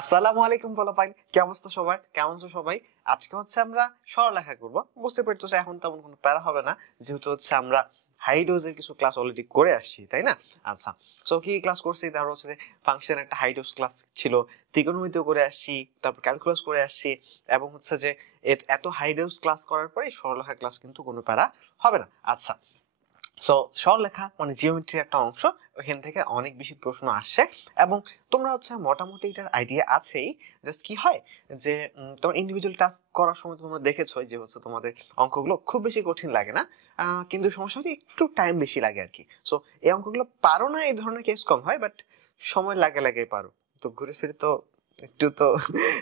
আসসালামু আলাইকুম পোলাপাইন, কি অবস্থা সবার? কেমন আছো সবাই? আজকে হচ্ছে আমরা সরলরেখা করব। বুঝতে পারতেছো এখন তেমন কোনো প্যারা হবে না, যেহেতু হচ্ছে আমরা হাই ডোজের কিছু ক্লাস অলরেডি করে আসছি, তাই না? আচ্ছা, সো কি ক্লাস করছি? তার হচ্ছে ফাংশন একটা হাই ডোজ ক্লাস ছিল, ত্রিকোণমিতিও করে আসছি, তারপর ক্যালকুলাস করে আসছি, এবং হচ্ছে যে এত হাই ডোজ ক্লাস করার পরে সরলরেখা ক্লাস কিন্তু কোনো প্যারা হবে না। আচ্ছা, সো সরলরেখা মানে জিওমেট্রির একটা অংশ, ওখান থেকে অনেক বেশি প্রশ্ন আসছে, এবং তোমরা হচ্ছে মোটামুটি এটার আইডিয়া আছেই। জাস্ট কি হয় যে তোমার ইন্ডিভিজুয়াল টাস্ক করার সময় তোমরা দেখেছো যে হচ্ছে তোমাদের অঙ্কগুলো খুব বেশি কঠিন লাগে না, কিন্তু সমস্যা হচ্ছে একটু টাইম বেশি লাগে আর কি। সো এই অঙ্কগুলো পারো না, এই ধরনের কেস কম হয়, বাট সময় লাগে লাগে পারো। তো ঘুরে ফিরে তো একটু তো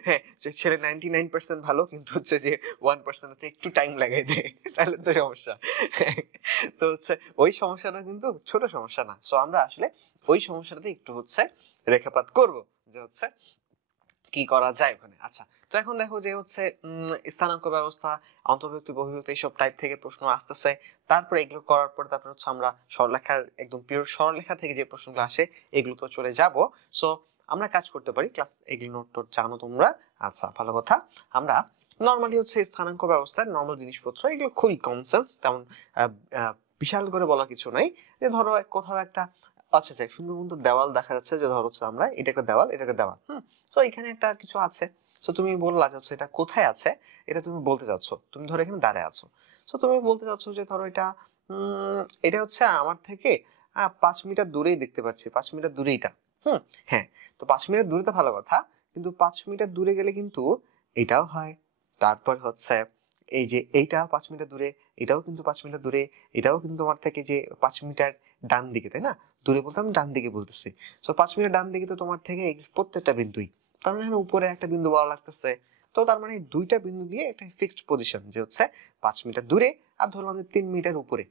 হ্যাঁ, যে ছেলে 99% ভালো, কিন্তু হচ্ছে যে 1% হচ্ছে একটু টাইম লাগাই দেয়, তাহলে তো সমস্যা। তো হচ্ছে ওই সমস্যাটা কিন্তু ছোট সমস্যা না। সো আমরা আসলে ওই সমস্যাটাতে একটু হচ্ছে রেখাপাত করব, যে হচ্ছে কি করা যায় ওখানে। আচ্ছা, তো এখন দেখো যে হচ্ছে স্থানাঙ্ক ব্যবস্থা, অন্তর্ভুক্তি বহির্ভুক্তি এইসব টাইপ থেকে প্রশ্ন আসতেছে। তারপরে এগুলো করার পর তারপর হচ্ছে আমরা সরলরেখার একদম পিওর সরলরেখা থেকে যে প্রশ্নগুলো আসে এগুলো তো চলে যাব। সো আমরা কাজ করতে পারি, ক্লাস এগুলো নোট টোট জানো তোমরা। আচ্ছা, ভালো কথা। আমরা নর্মালি হচ্ছে স্থানাঙ্ক ব্যবস্থার নর্মাল জিনিসপত্র এগুলো খুবই কমন সেন্স, তেমন আহ, আহ, বিশাল করে বলার কিছু নাই। যে ধরো কোথাও একটা আচ্ছা আচ্ছা সুন্দর সুন্দর দেওয়াল দেখা যাচ্ছে, যে ধরো হচ্ছে আমরা এটা একটা দেওয়াল, এটা একটা দেওয়াল, তো এখানে একটা কিছু আছে। তো তুমি বললা যে হচ্ছে এটা কোথায় আছে, এটা তুমি বলতে চাচ্ছ, তুমি ধরো এখানে দাঁড়ায় আছো। তো তুমি বলতে চাচ্ছ যে ধরো এটা এটা হচ্ছে আমার থেকে 5 মিটার দূরেই দেখতে পাচ্ছি, 5 মিটার দূরে এটা। হুম, হ্যাঁ। তো 5 মিটার দূরে তো ভালো কথা, কিন্তু 5 মিটার দূরে গেলে কিন্তু এটাও হয়। তারপর হচ্ছে এই যে এইটা 5 মিটার দূরে, এটাও কিন্তু 5 মিটার দূরে, এটাও কিন্তু তোমার থেকে যে 5 মিটার ডান দিকে, তাই না? দূরে বলতে আমি ডান দিকে বলতেছি। তো 5 মিটার ডান দিকে তো তোমার থেকে এই প্রত্যেকটা বিন্দুই, তার মানে এখানে উপরে একটা বিন্দু বলা লাগতেছে। তো তার মানে দুইটা বিন্দু দিয়ে একটা ফিক্সড পজিশন, যে হচ্ছে 5 মিটার দূরে, আর ধরলাম যে 3 মিটার উপরে।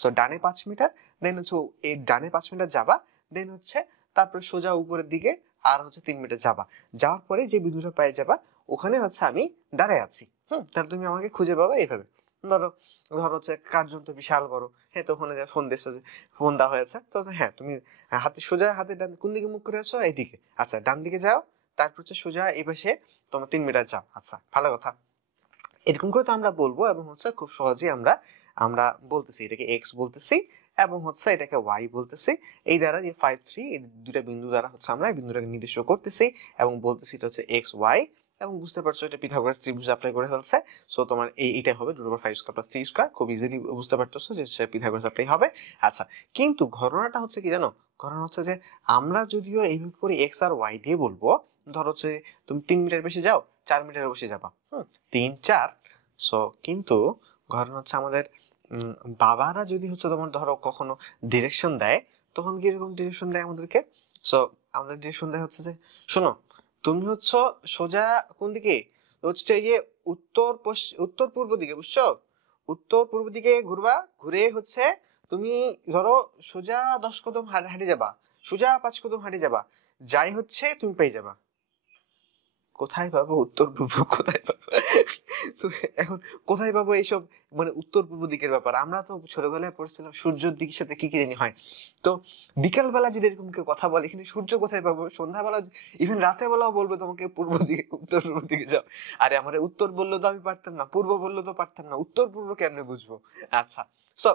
সো ডানে 5 মিটার, দেন হচ্ছে এই ডানে 5 মিটার যাবা, দেন হচ্ছে তারপরে সোজা উপরের দিকে আর হচ্ছে 3 মিটার যাবা। যাওয়ার পরে যে বিন্দুটা পেয়ে যাবা, ওখানে হচ্ছে আমি দাঁড়ায় আছি। তাহলে তুমি আমাকে খুঁজে পাবা এইভাবে। ধরো ধরো হচ্ছে কার্জন তো বিশাল বড়, হ্যাঁ, তো ওখানে ফোন দিয়েছো, ফোন দেওয়া হয়েছে, তো হ্যাঁ তুমি হাতে সোজা, হাতে ডান কোন দিকে মুখ করে আছো? এইদিকে। আচ্ছা, ডান দিকে যাও, তারপর হচ্ছে সোজা এই পাশে তোমার 3 মিটার যাও। আচ্ছা, ভালো কথা। এরকম করে তো আমরা বলবো, এবং হচ্ছে খুব সহজেই আমরা আমরা বলতেছি এটাকে এক্স বলতেছি, এবং হচ্ছে এটাকে ওয়াই বলতেছি। এই দ্বারা যে 5 3, এই দুটা বিন্দু দ্বারা হচ্ছে আমরা এই বিন্দুটাকে নির্দিষ্ট করতেছি, এবং বলতেছি এটা হচ্ছে এক্স ওয়াই। এবং বুঝতে পারছো এটা পিথাগোরাস ত্রিভুজ অ্যাপ্লাই করে ফেলছে। সো তোমার এইটা হবে √5² + 3² খুব ইজিলি বুঝতে পারতেছো যে পিথাগোরাস অ্যাপ্লাই হবে। আচ্ছা, কিন্তু ঘটনাটা হচ্ছে কি জানো? ঘটনা হচ্ছে যে আমরা যদিও এইভাবে করে এক্স আর ওয়াই দিয়ে বলবো, ধরো হচ্ছে তুমি 3 মিটার বেশি যাও, 4 মিটার বেশি যাবা, 3 4। সো কিন্তু ঘটনা হচ্ছে আমাদের বাবারা যদি হচ্ছে তোমার ধরো কখনো ডিরেকশন দেয়, তখন কিরকম ডিরেকশন দেয় আমাদেরকে? সো আমাদের ডিরেকশন দেয় হচ্ছে যে শোনো, তুমি হচ্ছে সোজা কোন দিকে? হচ্ছে এই যে উত্তর পূর্ব দিকে, বুঝছো? উত্তর পূর্ব দিকে ঘুরবা, ঘুরে হচ্ছে তুমি ধরো সোজা 10 কদম হাঁটে যাবা, সোজা 5 কদম হাঁটে যাবা, যাই হচ্ছে তুমি পেয়ে যাবা। কোথায় পাবো উত্তর পূর্ব? কোথায় পাবো? তো এখন কোথায় পাবো এইসব মানে উত্তর পূর্ব দিকের ব্যাপার? আমরা তো ছোটবেলায় পড়ছিলাম সূর্যের দিকের সাথে কি কি জানি হয়। তো বিকাল বেলা যদি এরকম কেউ কথা বলে, কিন্তু সূর্য কোথায় পাবো? সন্ধ্যাবেলা, ইভেন রাতের বেলাও বলবে তোমাকে পূর্ব দিকে, উত্তর পূর্ব দিকে যাও। আরে আমার উত্তর বললো তো আমি পারতাম না, পূর্ব বললো তো পারতাম না, উত্তর পূর্ব কেমনে বুঝবো? আচ্ছা, সো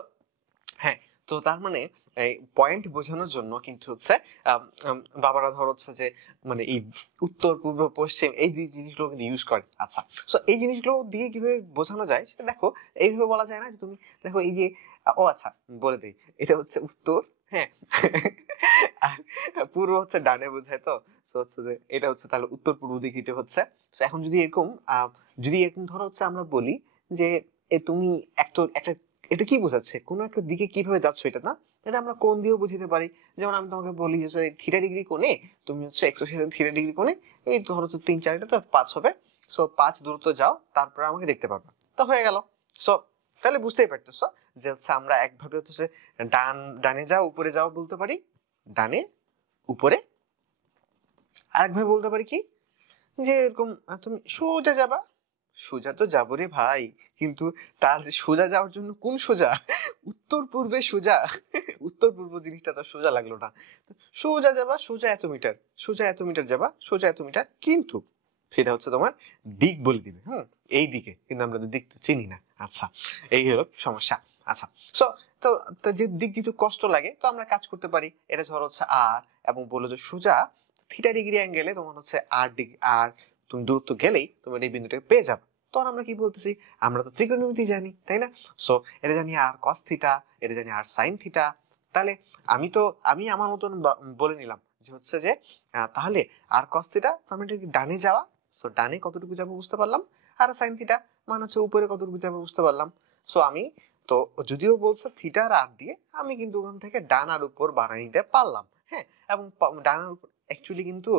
হ্যাঁ, তো তার মানে এই পয়েন্ট বোঝানোর জন্য কিন্তু হচ্ছে আম, আম, বাবারা ধর হচ্ছে যে মানে এই উত্তর পূর্ব পশ্চিম এই জিনিসগুলো কিন্তু ইউজ করে। আচ্ছা, সো এই জিনিসগুলো দিয়ে কিভাবে বোঝানো যায় সেটা দেখো। এইভাবে বলা যায় না যে তুমি দেখো এই যে ও আচ্ছা, বলে দিই, এটা হচ্ছে উত্তর, হ্যাঁ, আর পূর্ব হচ্ছে ডানে বোঝায়, তো সো হচ্ছে যে এটা হচ্ছে তাহলে উত্তর পূর্ব দিকে এটা হচ্ছে। তো এখন যদি এরকম যদি এরকম ধরো হচ্ছে আমরা বলি যে তুমি একটা একটা এটা কি বোঝাচ্ছে কোনো একটা দিকে কিভাবে যাচ্ছ, এটা না? এটা আমরা কোণ দিয়েও বুঝতে পারি। যেমন আমি তোমাকে বলি যে θ ডিগ্রি কোণে তুমি হচ্ছে এক্স এর সাথে θ ডিগ্রি কোণে এই ধরো হচ্ছে 3 4, এটা তো 5 হবে। সো 5 দূরত্ব যাও, তারপরে আমাকে দেখতে পারবে, তো হয়ে গেল। সো তাহলে বুঝতেই পারতেছো যে হচ্ছে আমরা একভাবে হচ্ছে ডানে যাও উপরে যাও বলতে পারি, ডানে উপরে। আরেকভাবে বলতে পারি কি, যে এরকম তুমি সোজা যাবা, সোজা তো যাবো রে ভাই, কিন্তু তার সোজা যাওয়ার জন্য কোন সোজা? উত্তর পূর্বে সোজা। উত্তর পূর্ব জিনিসটা তো সোজা লাগলো না। তো সোজা যাবা, সোজা এত মিটার, সোজা এত মিটার যাবা, সোজা এত মিটার, কিন্তু সেটা হচ্ছে তোমার দিক বলে দিবে। এই দিকে, কিন্তু আমরা তো দিক তো চিনি না। আচ্ছা, এই হলো সমস্যা। আচ্ছা, সো তো তো যে দিক যেহেতু কষ্ট লাগে, তো আমরা কাজ করতে পারি। এটা ধরো হচ্ছে আর, এবং বললো যে সোজা থিটা ডিগ্রি অ্যাঙ্গেলে তোমার হচ্ছে আর ডিগ্রি, আর তুমি দূরত্ব গেলেই তুমি এই বিন্দুটাকে পেয়ে যাবে। তখন আমরা কি বলতেছি, আমরা তো ত্রিকোণমিতি জানি, তাই না? সো এটা জানি আর কস থিটা, এটা জানি আর সাইন থিটা। তাহলে আমি আমার মতন বলে নিলাম যে হচ্ছে যে তাহলে আর কস থিটা মানে কি ডানে যাওয়া, সো ডানে কতটুকু যাবো বুঝতে পারলাম, আর সাইন থিটা মানে হচ্ছে উপরে কতটুকু যাবো বুঝতে পারলাম। সো আমি তো যদিও বলছে থিটা আর আর দিয়ে, আমি কিন্তু ওখান থেকে ডান আর উপর বানিয়ে নিতে পারলাম। হ্যাঁ, এবং ডান আর উপর অ্যাকচুয়ালি কিন্তু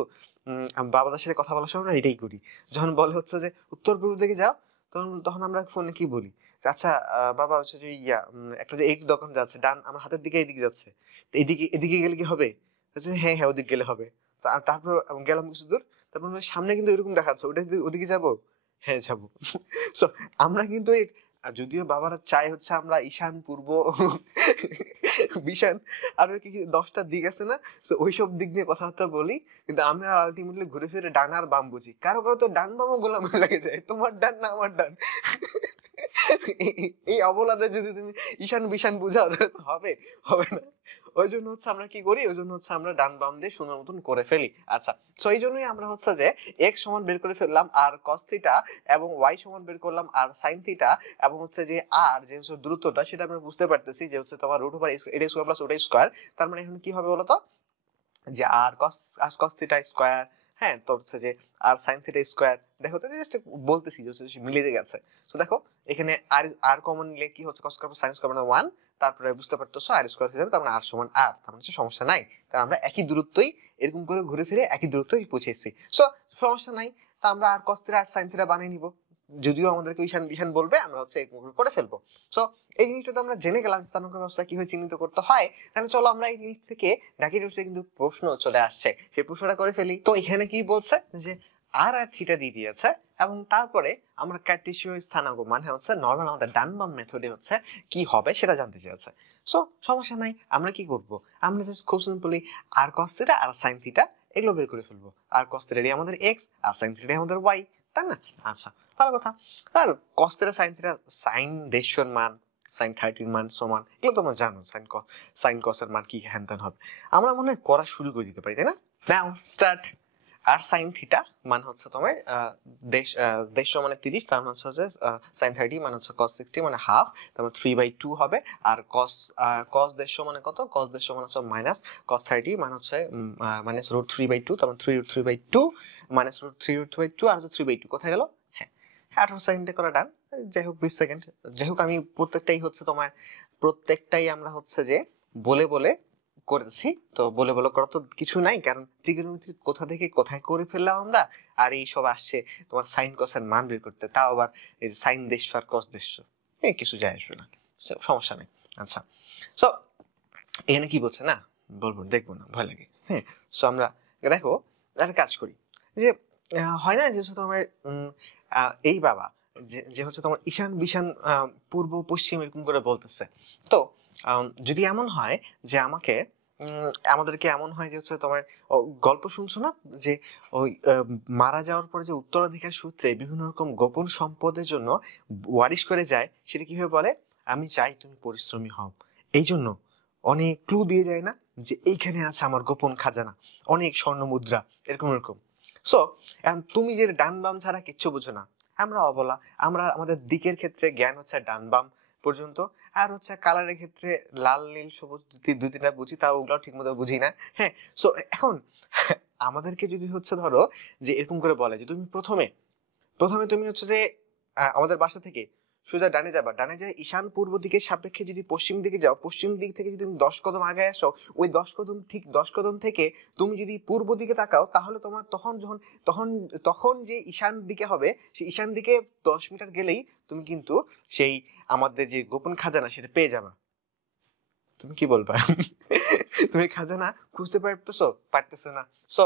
আমি বাবাদের সাথে কথা বলার সময় না এটাই করি। যখন বলে হচ্ছে যে উত্তর পূর্ব দিকে যাও, তখন তখন আমরা ফোনে কি বলি যে, আচ্ছা বাবা হচ্ছে যে একটা যে এই দোকান যাচ্ছে, ডান আমার হাতের দিকে এইদিকে যাচ্ছে, তো এদিকে এদিকে গেলে কি হবে? বলছে, হ্যাঁ হ্যাঁ ওদিকে গেলে হবে। তারপর গেলাম কিছু দূর, তারপর সামনে কিন্তু এরকম দেখাচ্ছে, ওটা ওদিকে যাবো, হ্যাঁ যাবো। সো আমরা কিন্তু আর যদিও বাবারা চাই হচ্ছে আমরা ঈশান পূর্ব বিশান আরো কি কি 10টা দিক আছে না, তো ওইসব দিক নিয়ে কথাবার্তা বলি, কিন্তু আমরা আলটিমেটলি ঘুরে ফিরে ডান আর বাম বুঝি। কারো কারো তো ডান বামও গোলামি লেগে যায়, তোমার ডান না আমার ডান। এই অবলাদে যদি তুমি ঈশান বিশান বুঝাও তাহলে তো হবে, হবে না। ওই জন্য হচ্ছে আমরা কি করি, ওই জন্য হচ্ছে আমরা ডান বাম দিয়ে সুন্দর মতন করে ফেলি। আচ্ছা, তো এই জন্যই আমরা হচ্ছে যে এক্স সমান বের করে ফেললাম আর কস থিটা, এবং ওয়াই সমান বের করলাম আর সাইন থিটা, এবং হচ্ছে যে আর যে হচ্ছে দ্রুতটা সেটা আমরা বুঝতে পারতেছি যে হচ্ছে তোমার রুট ওভার এটা স্কয়ার প্লাস ওটা স্কয়ার। তার মানে এখন কি হবে বলতো, যে আর কস থিটা স্কয়ার, হ্যাঁ, তো হচ্ছে যে আর সাইন থিটা স্কয়ার। দেখো তো জাস্ট বলতেছি যে হচ্ছে মিলে গেছে। তো দেখো এখানে আর আর কমন নিলে কি হচ্ছে, কস স্কয়ার সাইন স্কয়ার মানে 1, তারপরে বুঝতে পারতেছো আর স্কয়ার হয়ে যাবে, তার মানে আর সমান আর, তার মানে সমস্যা নাই। তার আমরা একই দূরত্বই এরকম করে ঘুরে ফিরে একই দূরত্বই পৌঁছেছি। সো সমস্যা নাই, তা আমরা আর কস থিটা আর সাইন থিটা বানিয়ে নিব। যদিও আমাদেরকে ঈশান বিশান বলবে, আমরা হচ্ছে এরকম করে ফেলবো। সো এই জিনিসটা তো আমরা জেনে গেলাম স্থানাঙ্ক ব্যবস্থা কিভাবে চিহ্নিত করতে হয়। তাহলে চলো আমরা এই জিনিস থেকে ডাকি কিন্তু প্রশ্ন চলে আসছে, সেই প্রশ্নটা করে ফেলি। তো এখানে কি বলছে যে আর আর থিটা দিয়ে দিয়েছে, এবং তারপরে আমরা কার্টেসীয় স্থানাঙ্ক মানে হচ্ছে নরমাল আমাদের ডান বাম মেথডে হচ্ছে কি হবে সেটা জানতে চেয়েছে। সো সমস্যা নাই, আমরা কি করব, আমরা জাস্ট খুব সিম্পলি আর কস থিটা আর সাইন থিটা এগুলো বের করে ফেলবো। আর কস থিটা আমাদের এক্স, আর সাইন থিটা আমাদের ওয়াই, তাই না? আচ্ছা, ভালো কথা। আর cos theta sine theta, sine রেশিওর মান, সাইন 30 মান সমান, এগুলো তোমরা জানো, সাইন কস এর মান কি হ্যান ত্যান হবে। আমরা মনে হয় করা শুরু করে দিতে পারি, তাই না? Now start. আর সাইন থিটা মান হচ্ছে তোমার দেশ মানে 30, তার মানে হচ্ছে যে সাইন 30 মানে হচ্ছে cos 60 মানে হাফ, তারপর 3/2 হবে। আর cos দেশ মানে কত, cos দেশ মানে হচ্ছে মাইনাস cos 30 মানে হচ্ছে মাইনাস রুট 3/2, তারপর 3 রুট 3/2 মাইনাস রুট 3 রুট 3/2 আর হচ্ছে 3/2 কোথায় গেল? হ্যাঁ, 18 সেকেন্ডে করা ডান। যাই হোক 20 সেকেন্ড, যাই হোক আমি প্রত্যেকটাই আমরা হচ্ছে যে বলে বলে করেছি। তো বলে বলে করা তো কিছু নাই, কারণ ত্রিকোণমিতির কোথা থেকে কোথায় করে ফেললাম আমরা। আর এই সব আসছে তোমার সাইন কসের মান বের করতে, তাও আবার এই যে সাইন দেশ আর কস দেশ, কিছু যায় আসবে না, সমস্যা নেই। আচ্ছা, সো এখানে কি বলছে না, বলবো দেখবো না, ভয় লাগে। হ্যাঁ, সো আমরা দেখো একটা কাজ করি, যে হয় না যে হচ্ছে তোমার এই বাবা যে হচ্ছে তোমার ঈশান বিশান পূর্ব পশ্চিম এরকম করে বলতেছে। তো যদি এমন হয় যে আমাদেরকে এমন হয় যে হচ্ছে তোমার গল্প শুনছো না, যে ওই মারা যাওয়ার পরে যে উত্তরাধিকার সূত্রে বিভিন্ন রকম গোপন সম্পদের জন্য ওয়ারিশ করে যায়, সেটা কিভাবে বলে, আমি চাই তুমি পরিশ্রমী হও, এই জন্য অনেক ক্লু দিয়ে যায় না, যে এইখানে আছে আমার গোপন খাজানা, অনেক স্বর্ণ মুদ্রা, এরকম এরকম। সো তুমি যে ডান বাম ছাড়া কিচ্ছু বুঝো না, আমরা অবলা, আমরা আমাদের দিকের ক্ষেত্রে জ্ঞান হচ্ছে ডান বাম পর্যন্ত, আর হচ্ছে কালারের ক্ষেত্রে লাল নীল সবুজ দুই তিনটা বুঝি, তাও ওগুলো ঠিক মতো বুঝি না। হ্যাঁ, সো এখন আমাদেরকে যদি হচ্ছে ধরো যে এরকম করে বলে যে তুমি প্রথমে প্রথমে তুমি হচ্ছে যে আমাদের বাসা থেকে সোজা ডানে যাবা, ডানে যায় ঈশান পূর্ব দিকের সাপেক্ষে যদি পশ্চিম দিকে যাও, পশ্চিম দিক থেকে যদি তুমি 10 কদম আগে আসো, ওই 10 কদম থেকে তুমি যদি পূর্ব দিকে তাকাও, তাহলে তোমার তখন যে ঈশান দিকে হবে, সেই ঈশান দিকে 10 মিটার গেলেই তুমি কিন্তু সেই আমাদের যে গোপন খাজানা সেটা পেয়ে যাবা। তুমি কি বলবা? তুমি খাজানা খুঁজতে পারতেছো না? সো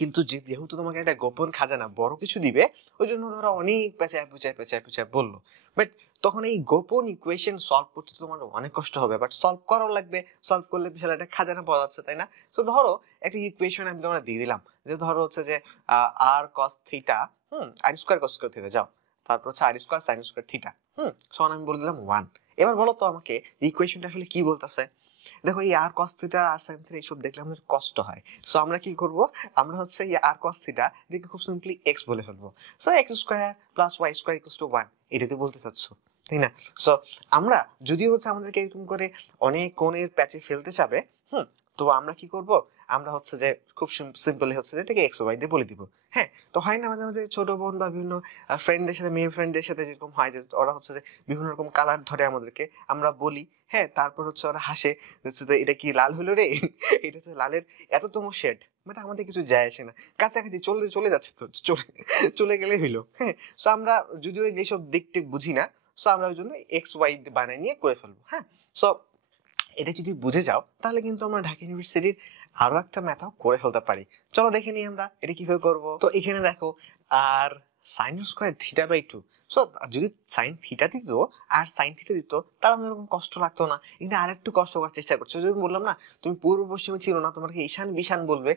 কিন্তু যেহেতু তোমাকে একটা গোপন খাজানা বড় কিছু দিবে, ওই জন্য ধরো অনেক পেঁচায় বললো। বাট তখন এই গোপন ইকুয়েশন সলভ করতে তোমার অনেক কষ্ট হবে, বাট সলভ করাও লাগবে। সলভ করলে বিশাল একটা খাজানা পাওয়া যাচ্ছে, তাই না? তো ধরো একটা ইকুয়েশন আমি তোমরা দিয়ে দিলাম, যে ধরো হচ্ছে যে আর কস থিটা, আর স্কোয়ার কস স্কোয়ার থিটা, যাও তারপর হচ্ছে আর স্কোয়ার সাইন স্কোয়ার থিটা, সমান আমি বলে দিলাম 1। এবার বলো তো আমাকে ইকুয়েশনটা আসলে কি বলতেছে। দেখো এই আর কস থিটা আর সাইন থিটা এইসব দেখলে আমাদের কষ্ট হয়। সো আমরা কি করব, আমরা হচ্ছে এই আর কস থিটা এটাকে খুব সিম্পলি এক্স বলে ফেলবো। So x square plus y square equals to 1, এটাতে বলতে চাচ্ছ, তাই না? সো আমরা যদিও হচ্ছে আমাদেরকে এরকম করে অনেক কোণের প্যাচে ফেলতে চাবে, তো আমরা কি করব, আমরা হচ্ছে যে খুব সিম্পলি হচ্ছে যে এটাকে এক্স ওয়াই দিয়ে বলে দিব। হ্যাঁ, তো হয় না মাঝে মাঝে ছোট বোন বা বিভিন্ন ফ্রেন্ডদের সাথে, মেয়ে ফ্রেন্ডদের সাথে যেরকম হয় যে ওরা হচ্ছে যে বিভিন্ন রকম কালার ধরে আমাদেরকে, আমরা বলি, হ্যাঁ, তারপর হচ্ছে ওরা হাসে, হচ্ছে যে এটা কি লাল হলো রে এটা হচ্ছে লালের এততম শেড, বাট আমাদের কিছু যায় আসে না, কাছাকাছি চলে চলে যাচ্ছে, তো চলে চলে গেলে হইলো। হ্যাঁ, সো আমরা যদিও এইসব দেখতে বুঝি না, সো আমরা ওই জন্য এক্স ওয়াই বানাই নিয়ে করে ফেলবো। হ্যাঁ, সো এটা যদি বুঝে যাও তাহলে কিন্তু আমরা ঢাকা ইউনিভার্সিটির আরো একটা ম্যাথও করে ফেলতে পারি। চলো দেখে নিই আমরা এটা কিভাবে করব। তো এখানে দেখো, আর sine square theta by 2, so যদি সাইন থিটা দিত আর সাইন থিটা দিত তাহলে আমাদের এরকম কষ্ট লাগতো না। কিন্তু আর একটু কষ্ট করার চেষ্টা করছো, যদি বললাম না তুমি পূর্ব পশ্চিমে ছিল না, তোমাকে ঈশান বিশান বলবে।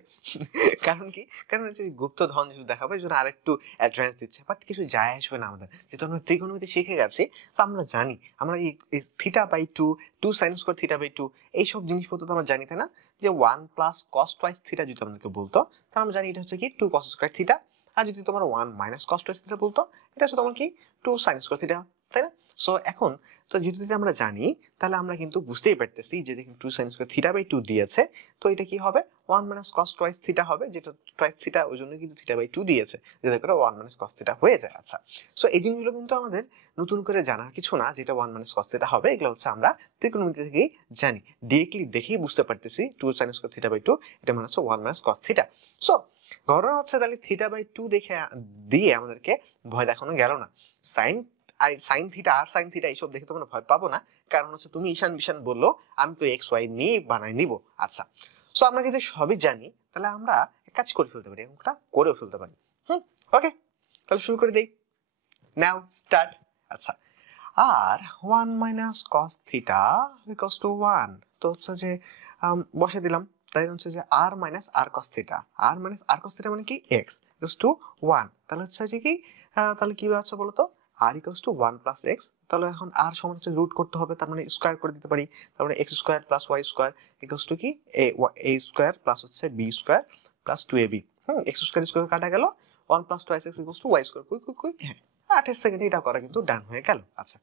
কারণ কি, কারণ হচ্ছে গুপ্ত ধন যেহেতু দেখাবে, এই জন্য আরেকটু অ্যাডভান্স দিচ্ছে, বাট কিছু যায় আসবে না আমাদের, যেহেতু আমরা ত্রিকোণমিতি শিখে গেছি। তো আমরা জানি, আমরা এই theta by 2, 2 sine square theta by 2, এইসব জিনিসপত্র তো আমরা জানি, তাই না? যে 1 প্লাস কস টোয়াইস থিটা যদি আমাদেরকে বলতো, তাহলে আমরা জানি এটা হচ্ছে কি 2 কস স্কোয়ার থিটা। আর যদি তোমার 1 মাইনাস কস টোয়াইস থিটা বলতো, এটা হচ্ছে তোমার কি 2 সাইন স্কোয়ার থিটা, তাই না? সো এখন তো যেহেতু এটা আমরা জানি, তাহলে আমরা কিন্তু বুঝতেই পারতেছি যে দেখুন 2 সাইন স্কোয়ার থিটা বাই 2 দিয়েছে, তো এটা কি হবে 1 মাইনাস কস টোয়াইস থিটা হবে, যেটা টোয়াইস থিটা ওই জন্য কিন্তু থিটা বাই 2 দিয়েছে, যাতে করে 1 মাইনাস কস থিটা হয়ে যায়। আচ্ছা, সো এই জিনিসগুলো কিন্তু আমাদের নতুন করে জানার কিছু না, যেটা 1 মাইনাস কস থিটা হবে, এগুলো হচ্ছে আমরা ত্রিকোণমিতি থেকেই জানি, ডিরেক্টলি দেখেই বুঝতে পারতেছি 2 সাইন স্কোয়ার থিটা বাই 2 এটা মানে হচ্ছে 1 মাইনাস কস থিটা। সো ঘটনা হচ্ছে তাহলে থিটা বাই 2 দেখে দিয়ে আমাদেরকে ভয় দেখানো গেল না। সাইন আর সাইন থিটা আর সাইন থিটা এইসব দেখে তোমরা ভয় পাবো না, কারণ হচ্ছে তুমি ঈশান বিশান বললো, আমি তো এক্স ওয়াই নিয়ে বানাই নিব। আচ্ছা, সো আমরা যদি সবই জানি, তাহলে আমরা কাজ করে ফেলতে পারি, এরকমটা করেও ফেলতে পারি। ওকে, তাহলে শুরু করে দেই, নাও স্টার্ট। আচ্ছা, আর 1 minus cos theta equals to 1, তো হচ্ছে যে বসে দিলাম, তাই হচ্ছে যে আর মাইনাস আর কস থিটা, আর মাইনাস আর কস থিটা মানে কি এক্স ইকুয়ালস টু 1, তাহলে হচ্ছে যে কি, তাহলে কি হচ্ছে বলো তো, আর ইকুয়ালস টু 1 প্লাস এক্স, তাহলে এখন আর সমান হচ্ছে রুট করতে হবে, তার মানে স্কয়ার করে দিতে পারি, তার মানে x square plus y square equals to কি এ স্কয়ার প্লাস হচ্ছে b square plus 2ab। X square square কাটা গেল, 1 plus 2x equals to y square, কই হ্যাঁ, 28 সেকেন্ডে এটা করা কিন্তু ডান হয়ে গেল। আচ্ছা,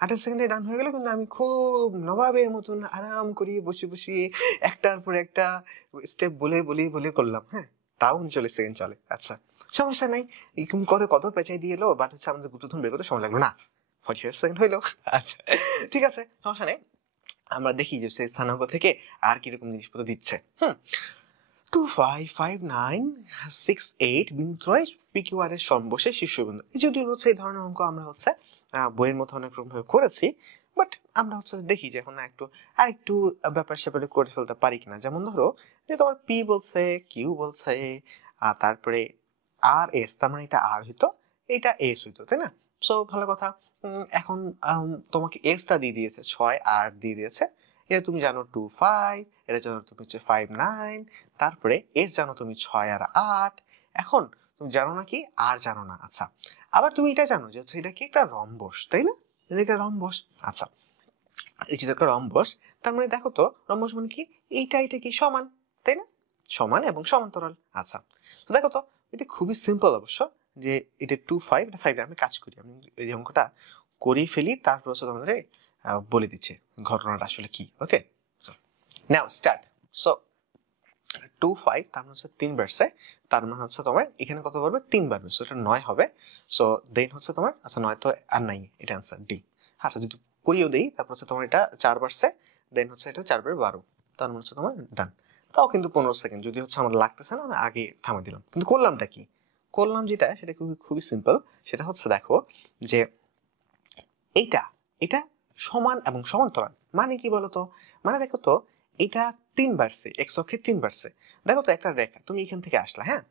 28 সেকেন্ডে ডান হয়ে গেল, কিন্তু আমি খুব নবাবের মতন আরাম করে বসে বসে একটার পর একটা স্টেপ বলে করলাম। হ্যাঁ, তাও 39 সেকেন্ড চলে। আচ্ছা, সমস্যা নাই, এরকম করে কত পেঁচাই দিয়ে এলো, বাট হচ্ছে আমাদের গুপ্তধন বের করতে সময় লাগলো না, 45 সেকেন্ড হইলো। আচ্ছা, ঠিক আছে, সমস্যা নেই। আমরা দেখি যে সেই স্থানাঙ্ক থেকে আর কিরকম জিনিসপত্র দিচ্ছে। 255968 বিন্দুত্রয় পিকিউআর এর সর্বশেষ শীর্ষবিন্দু। যদিও হচ্ছে এই ধরনের অঙ্ক আমরা হচ্ছে বইয়ের মতো অনেক রকম ভাবে করেছি, বাট আমরা হচ্ছে দেখি যে এখন একটু আরেকটু ব্যাপার স্যাপারে করে ফেলতে পারি কিনা। যেমন ধরো যে তোমার পি বলছে, কিউ বলছে, তারপরে আর এস, তার মানে এটা আর হইতো, এটা এস হইতো, তাই না? সো ভালো কথা। এখন তোমাকে এস টা দিয়ে দিয়েছে 6, আর দিয়ে দিয়েছে, এটা তুমি জানো 25, এটা জানো তুমি হচ্ছে 59, তারপরে এস জানো তুমি 6 আর 8। এখন তুমি জানো না কি, আর জানো না। আচ্ছা, আবার তুমি এটা জানো যে হচ্ছে এটা কি একটা রম্বস, তাই না? এটা একটা রম্বস। আচ্ছা, এই যে একটা রম্বস, তার মানে দেখো তো রম্বস মানে কি, এটা কি সমান, তাই না? সমান এবং সমান্তরাল। আচ্ছা, তো দেখো তো এটা খুবই সিম্পল অবশ্য, যে এটা 25, এটা 5, আমি কাজ করি, আমি এই অঙ্কটা করেই ফেলি, তারপর হচ্ছে তোমাদের বলে দিচ্ছে ঘটনাটা আসলে কি। ওকে, নাও স্টার্ট। সো 25 তার মানে হচ্ছে 3 বাড়ছে, তার মানে হচ্ছে তোমার এখানে কত বাড়বে, 3 বাড়বে, সো এটা 9 হবে। সো দেন হচ্ছে তোমার, আচ্ছা 9 তো আর নাই, এটা आंसर ডি। আচ্ছা, যদি করিও দেই, তারপর হচ্ছে তোমার এটা 4 বাড়ছে, দেন হচ্ছে এটা 4 বাড়ে 12, তার মানে হচ্ছে তোমার ডান। তাও কিন্তু 15 সেকেন্ড, যদি হচ্ছে আমার লাগতেছে না, আমি আগে থামে দিলাম। কিন্তু করলামটা কি, করলাম যেটা সেটা খুবই সিম্পল। সেটা হচ্ছে দেখো যে এটা এটা সমান এবং সমান্তরাল, মানে কি বলতো, মানে দেখো তো এটা 3 বাড়ছে, এক্স অক্ষে 3 বাড়ছে। দেখো তো একটা রেখা, তুমি এখান থেকে আসলা, হ্যাঁ,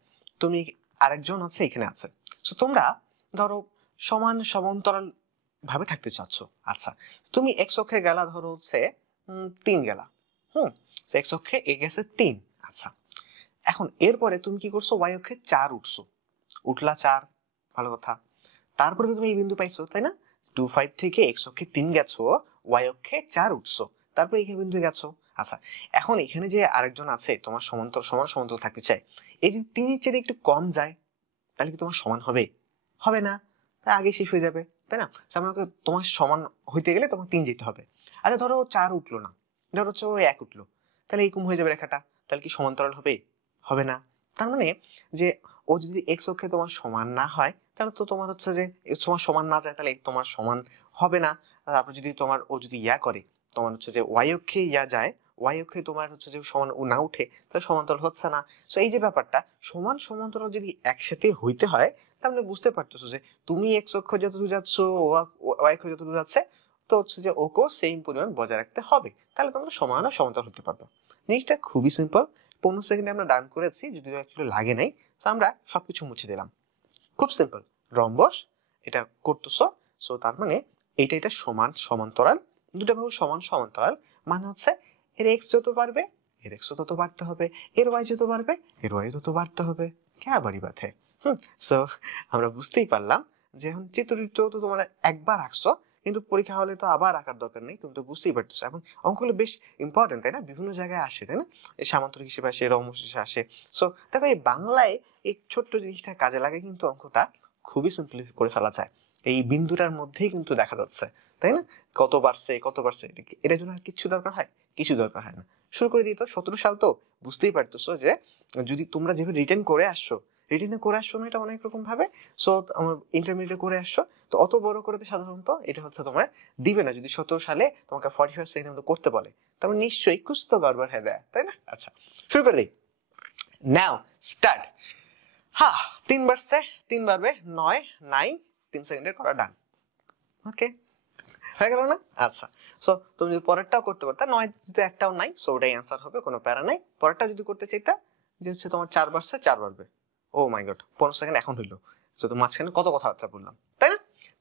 তুমি আরেকজন হচ্ছে এখানে আছে। সো তোমরা ধরো সমান সমান্তরাল ভাবে থাকতে চাচ্ছ। আচ্ছা, তুমি এক্স অক্ষে গেলা ধরো হচ্ছে 3 গেলা, এক্স অক্ষে এ গেছে 3। আচ্ছা, এখন এরপরে তুমি কি করছো, ওয়াই অক্ষে 4 উঠছো, উঠলা 4, ভালো কথা। তারপরে তো তুমি এই বিন্দু পাইছো, তাই না? 2 5 থেকে এক্স অক্ষে 3 গেছো, ওয়াই অক্ষে 4 উঠছো, তারপরে এই বিন্দু গেছো। আচ্ছা, এখন এখানে যে আরেকজন আছে তোমার সমান সমান্তরাল থাকতে চায়, এই যে 3 এর চেয়ে একটু কম যায়, তাহলে কি তোমার সমান হবে? হবে না, তাই আগে শেষ হয়ে যাবে, তাই না? আমাকে তোমার সমান হইতে গেলে তোমার 3 যেতে হবে। আচ্ছা ধরো 4 উঠলো না, ধরো হচ্ছে ও 1 উঠলো, তাহলে এরকম হয়ে যাবে রেখাটা, তাহলে কি সমান্তরাল হবে? হবে না। তার মানে যে ও যদি এক্স অক্ষে তোমার সমান না হয়, তাহলে তো তোমার হচ্ছে যে তোমার সমান না যায়, তাহলে তোমার সমান হবে না। তারপর যদি তোমার ও যদি ইয়া করে, তোমার হচ্ছে যে ওয়াই অক্ষে ইয়া যায়, ওয়াই অক্ষে তোমার হচ্ছে যে সমান না উঠে, তাহলে সমান্তরাল হচ্ছে না। তো এই যে ব্যাপারটা, সমান সমান্তরাল যদি একসাথে হইতে হয়, তাহলে বুঝতে পারতেছো যে তুমি এক্স অক্ষ যতদূর যাচ্ছ, ওয়াই অক্ষ যতদূর যাচ্ছে, তো হচ্ছে যে ওকেও সেম পরিমাণ বজায় রাখতে হবে, তাহলে তোমরা সমান আর সমান্তরাল হতে পারবে। জিনিসটা খুবই সিম্পল। 15 সেকেন্ডে আমরা ডান করেছি, যদিও অ্যাকচুয়ালি লাগে নাই। তো আমরা সবকিছু মুছে দিলাম, খুব সিম্পল। রম্বস এটা করতেছো, সো তার মানে এটা সমান সমান্তরাল, দুটো বাহু সমান সমান্তরাল, মানে হচ্ছে এর এক্স যত বাড়বে এর এক্স তত বাড়তে হবে, এর ওয়াই যত বাড়বে এর ওয়াই তত বাড়তে হবে। কে বাড়ি বাঁধে। সো আমরা বুঝতেই পারলাম যে এখন চিত্রটিতে তো তোমরা একবার আঁকছো, কিন্তু পরীক্ষা হলে তো আবার আঁকার দরকার নেই, তুমি তো বুঝতেই পারতেছো। এখন অঙ্কগুলো বেশ ইম্পর্টেন্ট, তাই না? বিভিন্ন জায়গায় আসে, তাই না? এই সামান্তরিক হিসেবে আসে, রম্বস হিসেবে আসে। সো দেখো এই বাংলায় এই ছোট্ট জিনিসটা কাজে লাগে, কিন্তু অঙ্কটা খুবই সিম্পলিফাই করে ফেলা যায়। এই বিন্দুটার মধ্যেই কিন্তু দেখা যাচ্ছে, তাই না? কত বাড়ছে কত বাড়ছে, এটার জন্য আর কিছু দরকার হয়? কিছু দরকার হয় না। শুরু করে দিই তো, 17 সাল তো, বুঝতেই পারতেছো যে যদি তোমরা যেভাবে রিটার্ন করে আসছো, রিটার্নে করে আসছো না এটা অনেক রকম ভাবে, সো আমার ইন্টারমিডিয়েটে করে আসছো, তো অত বড় করে সাধারণত এটা হচ্ছে তোমার দিবে না। যদি 17 সালে তোমাকে 45 সেকেন্ড করতে বলে, তারপর নিশ্চয়ই কুছ তো গড়বড় হয়ে দেয়, তাই না? আচ্ছা, শুরু করে দিই। নাও স্টার্ট। হ্যাঁ, 3 বাড়ছে, 3 বাড়বে 9, নাই 3 সেকেন্ডের করা ডান। ওকে, হয়ে গেল না? আচ্ছা, সো তুমি যদি পরেরটাও করতে পারতা, 9 যদি একটাও নাই, সো ওটাই অ্যান্সার হবে, কোনো প্যারা নাই। পরেরটা যদি করতে চাইতা, যে হচ্ছে তোমার 4 বাড়ছে 4 বাড়বে, ও মাই গড, 15 সেকেন্ড এখন হইলো। তো মাঝখানে কত কথাবার্তা বললাম, তাই না?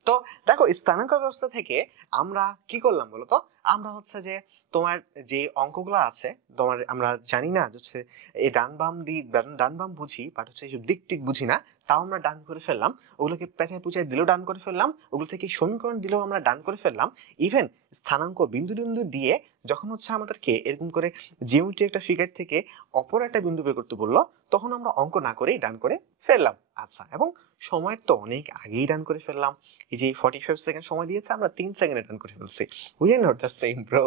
তো দেখো স্থানাঙ্ক ব্যবস্থা থেকে আমরা কি করলাম বলতো, আমরা হচ্ছে যে তোমার যে অঙ্কগুলো আছে, তোমার আমরা জানি না যে হচ্ছে এই ডান বাম দিক, ডান বাম বুঝি, বাট হচ্ছে এইসব দিক টিক বুঝি না, তাও আমরা ডান করে ফেললাম। ওগুলোকে পেঁচায় পুচায় দিলেও ডান করে ফেললাম, ওগুলো থেকে সমীকরণ দিলেও আমরা ডান করে ফেললাম। ইভেন স্থানাঙ্ক বিন্দু বিন্দু দিয়ে যখন হচ্ছে আমাদেরকে এরকম করে জিওমেট্রি একটা ফিগার থেকে অপর একটা বিন্দু বের করতে বললো, তখন আমরা অঙ্ক না করেই ডান করে ফেললাম। আচ্ছা, এবং সময়ের তো অনেক আগেই ডান করে ফেললাম। এই যে 45 সেকেন্ড সময় দিয়েছে, আমরা 3 সেকেন্ডে ডান করে ফেলছি। We are not the same bro.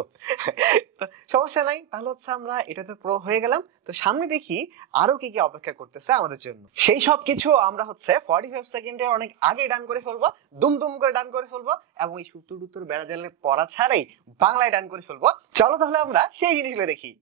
সমস্যা নাই, তাহলে হচ্ছে আমরা এটাতে প্রো হয়ে গেলাম। তো সামনে দেখি আরো কি কি অপেক্ষা করতেছে আমাদের জন্য। সেই সব কিছু আমরা হচ্ছে 45 সেকেন্ডের অনেক আগে ডান করে ফেলবো, দুম দুম করে ডান করে ফেলবো, এবং এই সূত্র টুত্তর বেড়া জালে পড়া ছাড়াই বাংলায় ডান করে ফেলবো। চলো তাহলে আমরা সেই জিনিসগুলো দেখি।